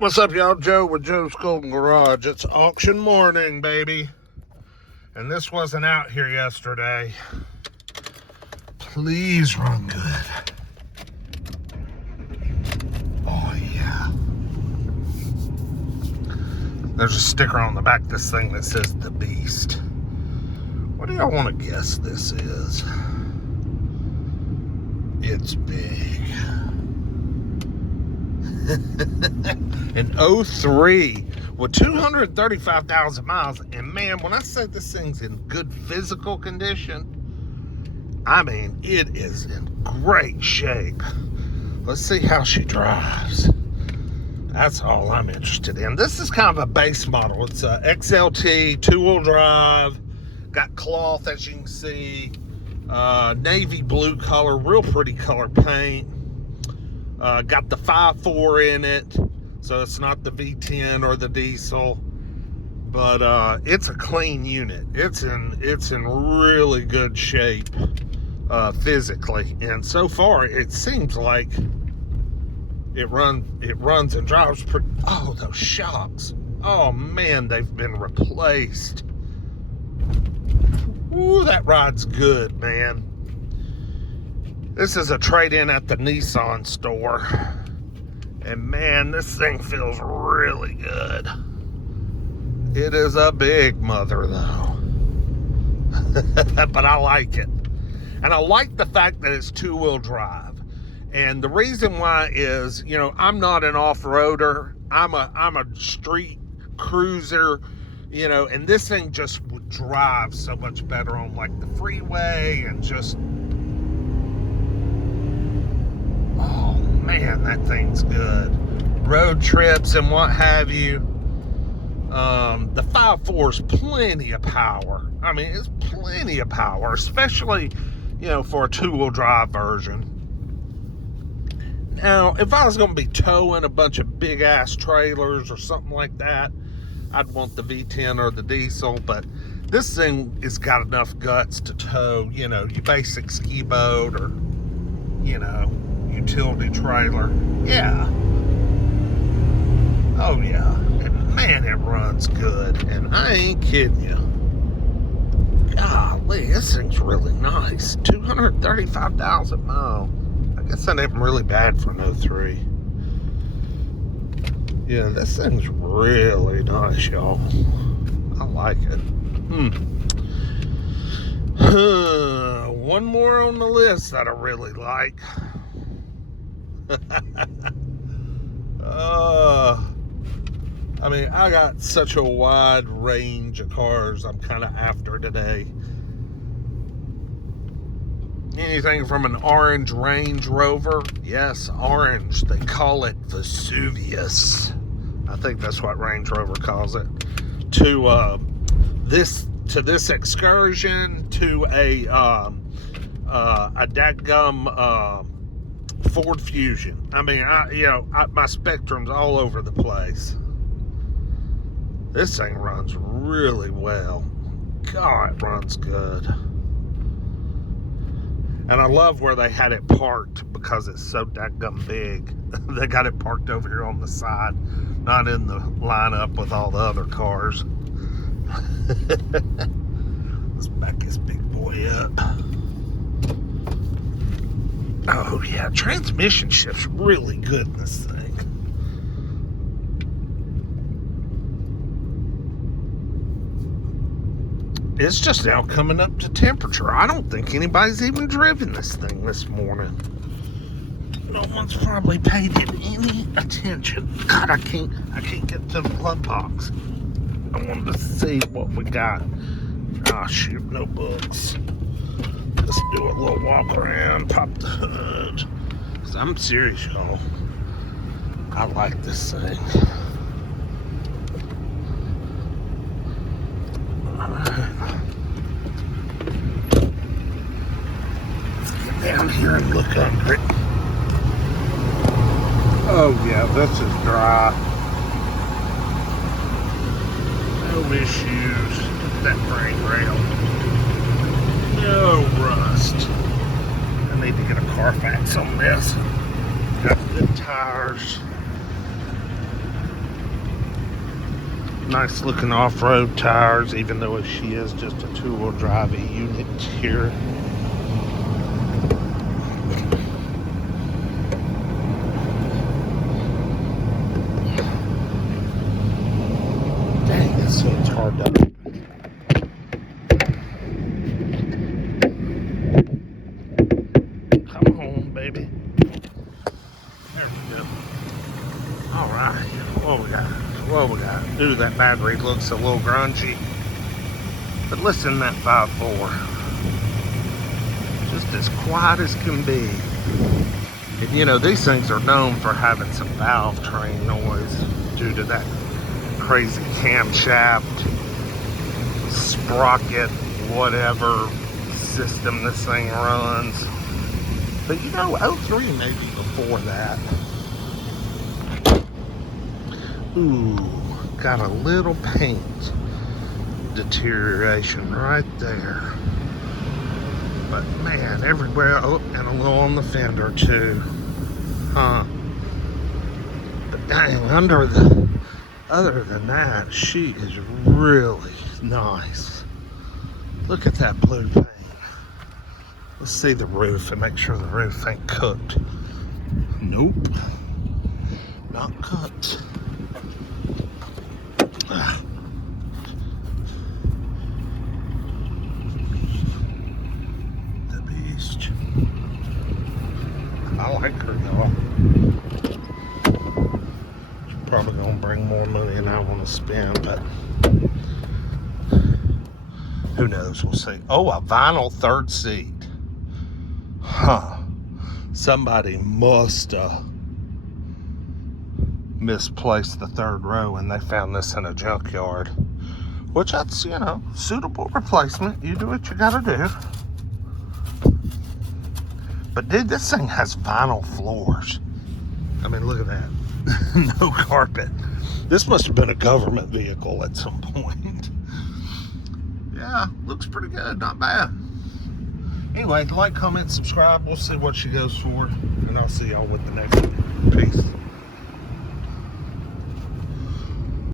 What's up, y'all? Joe with Joe's Golden Garage. It's auction morning, baby. And this wasn't out here yesterday. Please run good. Oh, yeah. There's a sticker on the back of this thing that says The Beast. What do y'all want to guess this is? It's big. An 03 with 235,000 miles. And man, when I say this thing's in good physical condition, I mean, it is in great shape. Let's see how she drives. That's all I'm interested in. This is kind of a base model. It's a XLT, two-wheel drive, got cloth, as you can see, navy blue color, real pretty color paint. Got the 5.4 in it, so it's not the V10 or the diesel, but it's a clean unit. It's in really good shape physically, and so far it seems like it runs and drives pretty. Oh, those shocks! Oh man, they've been replaced. Ooh, that ride's good, man. This is a trade-in at the Nissan store. And man, this thing feels really good. It is a big mother though. But I like it. And I like the fact that it's two-wheel drive. And the reason why is, you know, I'm not an off-roader. I'm a street cruiser, you know, and this thing just would drive so much better on like the freeway and just, oh man, that thing's good. Road trips and what have you. The 5.4 is plenty of power. I mean, it's plenty of power, especially, you know, for a two-wheel drive version. Now, if I was going to be towing a bunch of big-ass trailers or something like that, I'd want the V10 or the diesel, but this thing has got enough guts to tow, you know, your basic ski boat or, you know, utility trailer. Yeah. Oh yeah. And man, it runs good. And I ain't kidding you. Golly, this thing's really nice. 235,000 miles. I guess that ain't really bad for an 03. Yeah, this thing's really nice, y'all. I like it. One more on the list that I really like. I mean, I got such a wide range of cars I'm kind of after today. Anything from an orange Range Rover, yes, orange, they call it Vesuvius. I think that's what Range Rover calls it. To this Excursion, to a dadgum Ford Fusion. I mean, my spectrum's all over the place. This thing runs really well. God, it runs good. And I love where they had it parked because it's so dadgum big. They got it parked over here on the side, not in the lineup with all the other cars. Let's back this big boy up. Oh yeah, transmission shift's really good in this thing. It's just now coming up to temperature. I don't think anybody's even driven this thing this morning. No one's probably paid it any attention. God, I can't get to the glove box. I wanted to see what we got. Oh shoot, no books. Let's do a little walk around, pop the hood. 'Cause I'm serious, y'all. I like this thing. Let's get down here and look under it. Oh yeah, this is dry. No issues. That frame rail. No rust. I need to get a Carfax on this. Got good tires. Nice looking off-road tires, even though she is just a two-wheel drive unit here. Dang, this one's hard to open. Come on, baby. There we go. All right, what we got? What we got? Ooh, that battery looks a little grungy. But listen to that 5.4. Just as quiet as can be. And you know, these things are known for having some valve train noise due to that crazy camshaft, sprocket, whatever system this thing runs. But you know, 03 maybe before that. Ooh, got a little paint deterioration right there. But man, everywhere. Oh, and a little on the fender too. Huh. But dang, other than that, she is really nice. Look at that blue paint. Let's see the roof and make sure the roof ain't cooked. Nope. Not cooked. The beast. I like her though. She's probably gonna bring more money than I want to spend, but who knows? We'll see. Oh, a vinyl third seat. Huh. Somebody must misplaced the third row and they found this in a junkyard, which that's, you know, suitable replacement. You do what you gotta do. But dude, this thing has vinyl floors. I mean, look at that. No carpet. This must have been a government vehicle at some point. Yeah, looks pretty good, not bad. Anyway, like, comment, subscribe. We'll see what she goes for, and I'll see y'all with the next one. Peace.